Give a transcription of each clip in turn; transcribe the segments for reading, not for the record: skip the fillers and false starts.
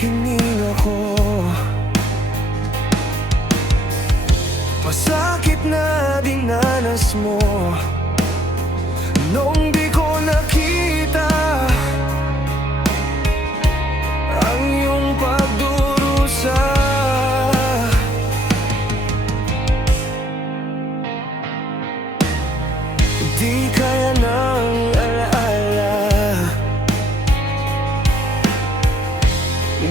hininga ko. Masakit na dinanas mo nung di ko nakita ang iyong pagdurusa. Di kaya ng alaala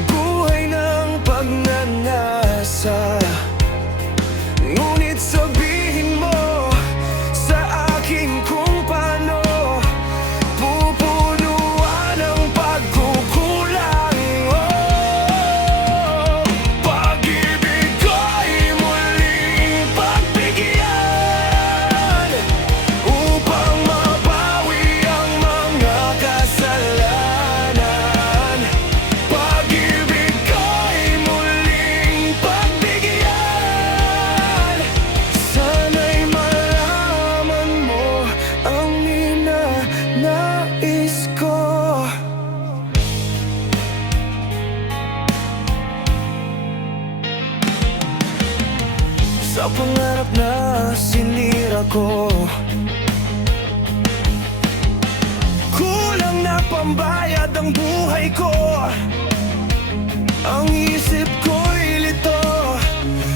buhay ng pagnanasa. Ngunit sabihin mo sa akin kung paano pupunuan ang pagkukulang. Oh, pag-ibig ko'y muling pagbigyan upang mabawi ang mga kasalanan. Pag-ibig ko'y muling pagbigyan. Sana'y malaman mo ang ninanais ko. Sa pangarap na sinira ko, kulang na pambayad ang buhay ko. Ang isip ko'y lito,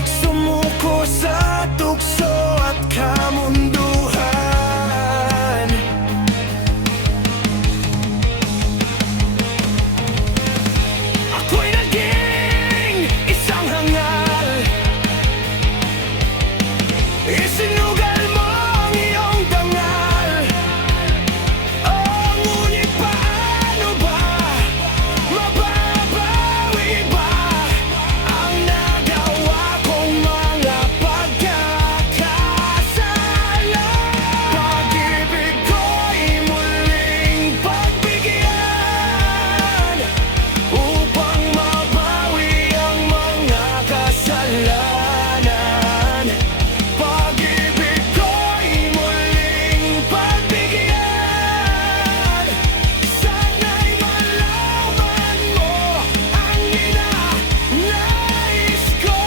sumuko sa tukso at kamunduhan. Ako'y naging isang hangal, isinugal mo ang iyong dangal. Oh, ngunit paano ba mababawi ba ang nagawa kong mga pagkakasala? Pag-ibig ko'y muling pagbigyan upang mabawi ang mga kasalanan. Pag-ibig ko'y muling pagbigyan. Sana'y malaman mo ang ninanais ko.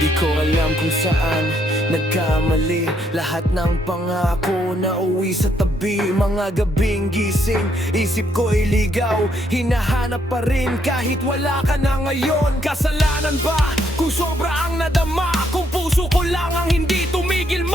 Di ko alam kung saan nagkamali. Lahat ng pangako na uwi sa tabi. Mga gabing gising, isip ko'y ligaw. Hinahanap pa rin kahit wala ka na ngayon. Kasalanan ba kung sobra ang nadama? Kung puso ko lang ang hindi tumigil